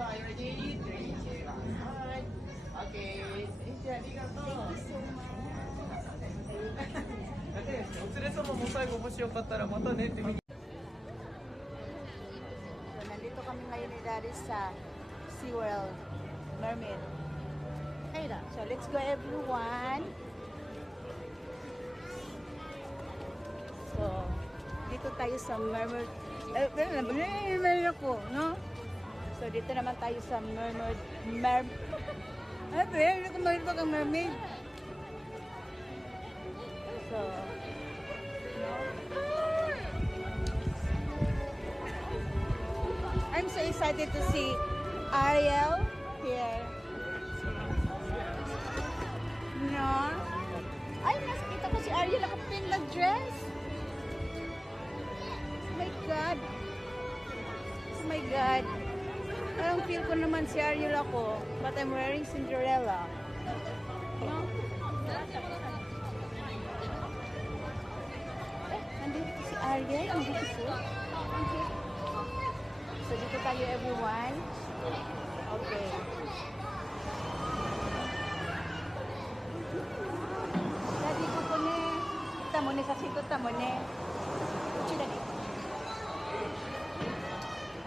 So, are you ready? 3, 2, 1. Okay. Thank you. ありがとう。だってお連れ様も最後もしよかったらまたねって。So, nandito kami ngayon ni Daddy sa SeaWorld Mermaid. So, let's go everyone. So, dito tayo sa Mermaid. Mermaid ako, no? So, dito naman tayo sa Mermaid. Hindi ko mayroon kang mermaid. So, no? I'm so excited to see Ariel here. No? Ay, nakita ko si Ariel naka-pink na dress. Oh my God. Oh my God. Parang feel ko naman si Ariel ako, but I'm wearing Cinderella. No? Nandito si Ariel. Nandito siya. So, dito tayo everyone. Okay. Daddy ko po ne. Tamo ne sa sito, tamo ne. Uchi daddy.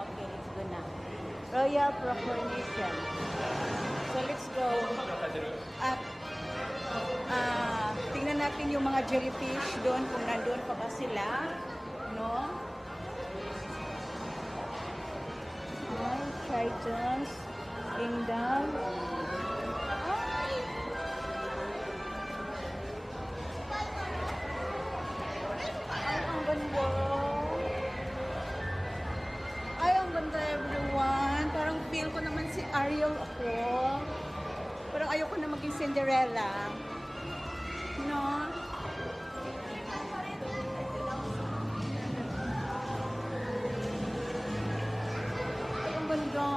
Okay, let's go na. Royal Proclamation. So, let's go. At tingnan natin yung mga jellyfish doon, kung nandun pa ba sila. No? Ay, tritons. Kingdom. Ay! Ay, ang ganda. Ay, ang ganda everyone. Parang feel ko naman si Ariel ako. Parang ayoko na maging Cinderella. No? Ay, ang ganda.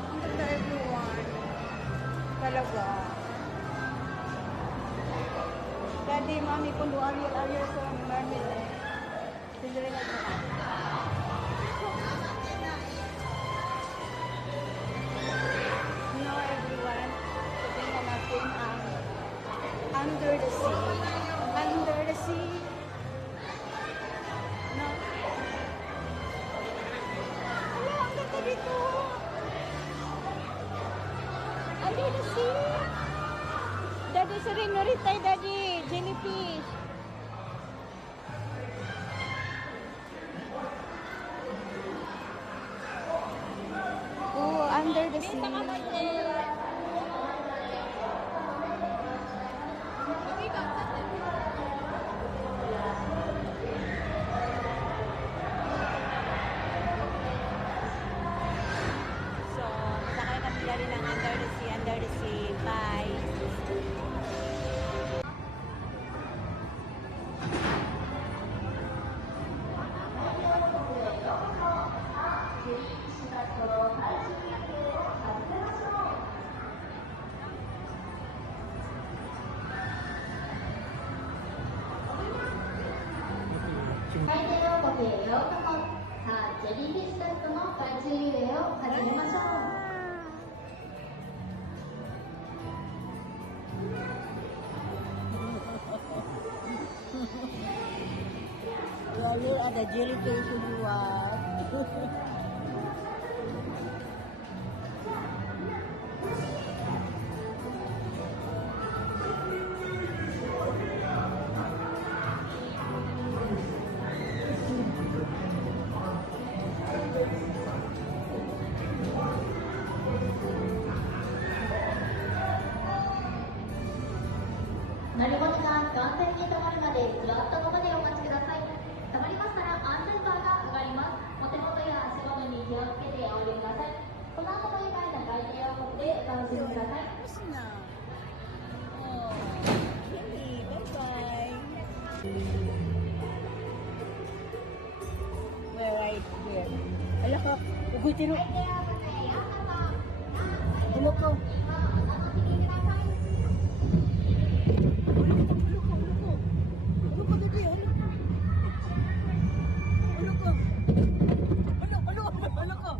Ang ganda everyone. Talaga. Daddy, mami, kundo Ariel sa mermaid eh. Cinderella na. Hello everyone. Tignan natin ang Under the Sea. Under the Sea. No? Hello, ang ganda dito. Under the Sea. Daddy, sering noritay, Daddy. Jellyfish. Oh, Under the Sea. So, sakay kami dali ng Under the Sea, Under the Sea. Bye. Lalu ada jellyfish juga. Tapos na. Oh, Kelly, bye-bye. We're right here. Ala ka, ugutin mo. Ulo ko. Ulo ko.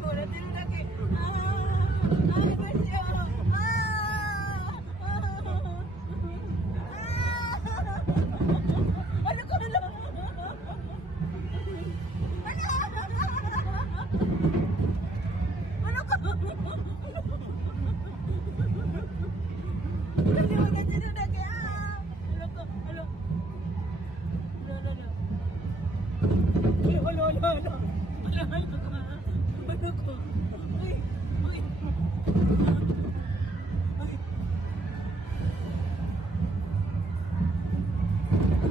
wala din lagi. Ay, Mario. Ano ko na? Ano ko? Hindi wala din lagi. Ano ko? Ano? Ano? Ano ko? Uy! Uy! Ay!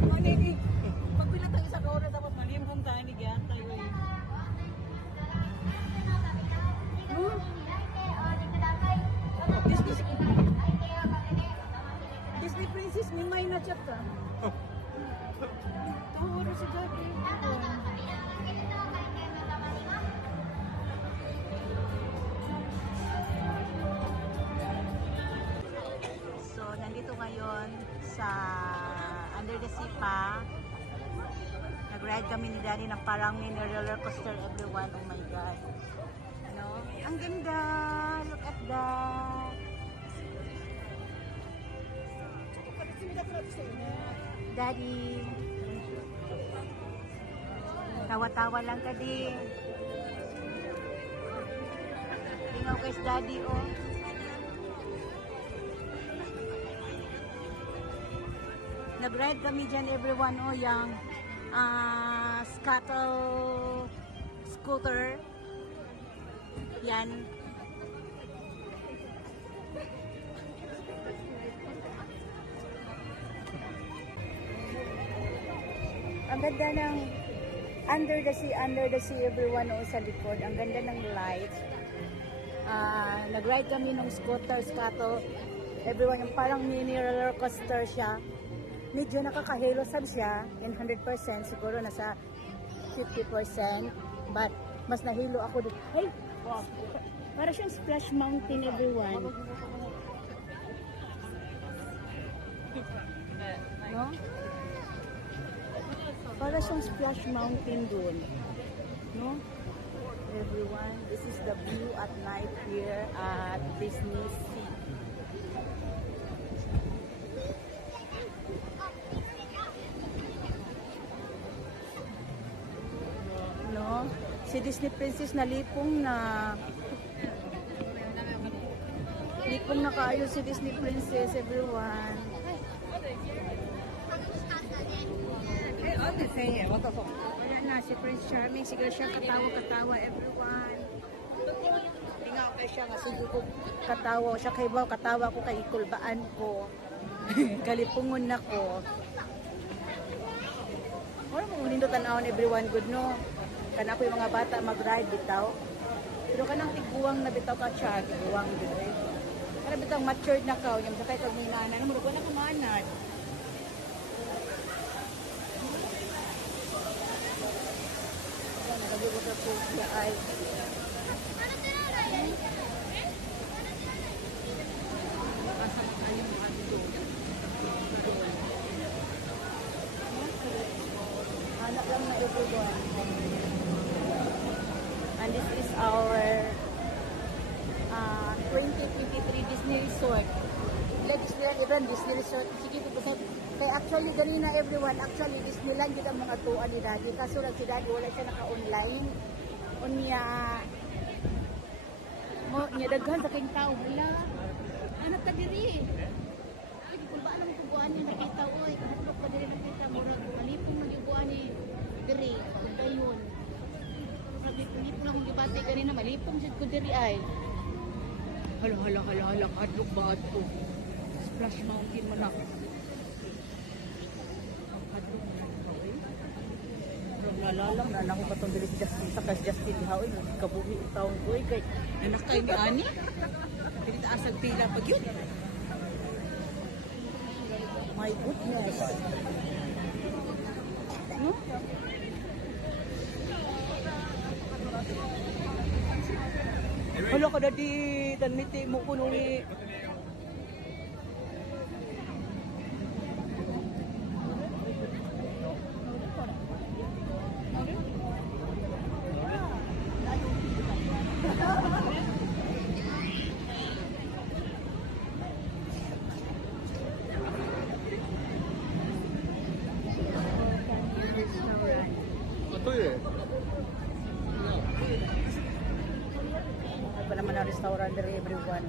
Manini! Pag pinatang isa ka oras dapat malimong tayo ni Gian tayo eh. Disney Princess, may may na chat ka. Tawaro si Daddy. So, nandito ngayon sa Under the Sea pa. Nag-ride kami ni Daddy ng parang mini roller coaster everyone. Oh my God. Ano? Ang ganda! Look at that! Daddy! Tawa-tawa lang ka din. Tingnan guys, Daddy, oh. Nag-ride kami dyan, everyone, oh, yung scuttle scooter. Yan. Ang ganda ng under the sea, everyone, oh, sa likod. Ang ganda ng lights. Nag-ride kami ng scooter, scuttle. Everyone, yung parang mini roller coaster siya. Medyo nakakahilo sab siya in 100%, siguro nasa 50%, but mas nahilo ako dito. Hey! Wow. Para siyang Splash Mountain, everyone. No? Para siyang Splash Mountain dun. No? Everyone, this is the view at night here at Disney Sea. No? Si Disney Princess nalipong na. Lipong na kayo si Disney Princess, everyone. Wala na, si Prince Charming. Siguro siya katawa-katawa, everyone. Tinga ko siya nga, siguro ko katawa. Siya kay Bao, katawa ko kay ikulbaan ko. Kalipungon na ko. Wala mo lindo tanawon, everyone, good no? Kana ko yung mga bata mag-ride bitaw. Pero kanang tiguang na bitaw ka siya, tiguang dito. Para bitaw matured na ka, yung sakay kag minana, ano mo ko na kumanad. Nagabi ko sa siya ay. Anak lang na everyone. And this is our 2023 Disney Resort. Disneyland, even Disney Resort. Sige po kasi, kaya actually ganina everyone, actually Disneyland yun ang mga tuan ni Daddy. Kaso lang si Daddy, wala siya naka-online. Unya, niya daghan sa king tao. Wala, anak ka diri. Ay, kung ba alam mo kung buwan niya nakita, oy, kahit pa diri nakita, murag, malipong nagyubuan ni diri, dayon. Malipong na kung gibate ganina, malipong siya ko diri ay. Hala, kadlok ba ito? Splash Mountain man ako. Kadlok man ako eh. Pero nalalang na lang ko ba itong bilis Justin sa kas Justin Lihaw eh. Kabuhi ang taong ko eh. Kaya nanakay ni Ani. Pinita asag tila pag yun. My goodness. No? Hala ka dadi, tanmiti mo ko nung Ano pa naman ang restaurant there, everyone.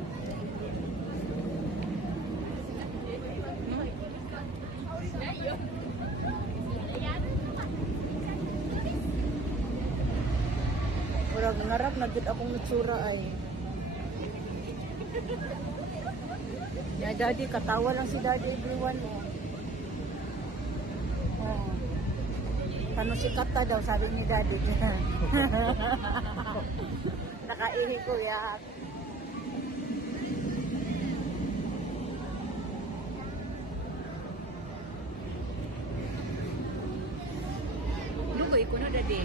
Murag ngarap na gid akong natsura ay. Ya daddy, katawa lang si daddy, everyone. Oh. Kano si Kata daw, sabi ni daddy. Nakaihi ko ya. Lugoy ko na daddy.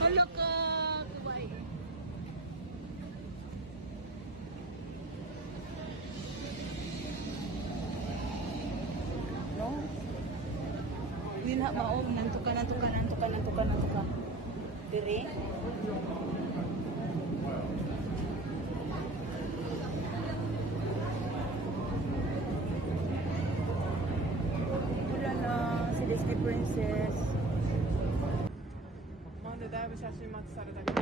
Hala ka, kubay. No? Hindi na maog, nantuka. Diri? Wala na, si Disney Princess. なんでだいぶ写真待ちされたけど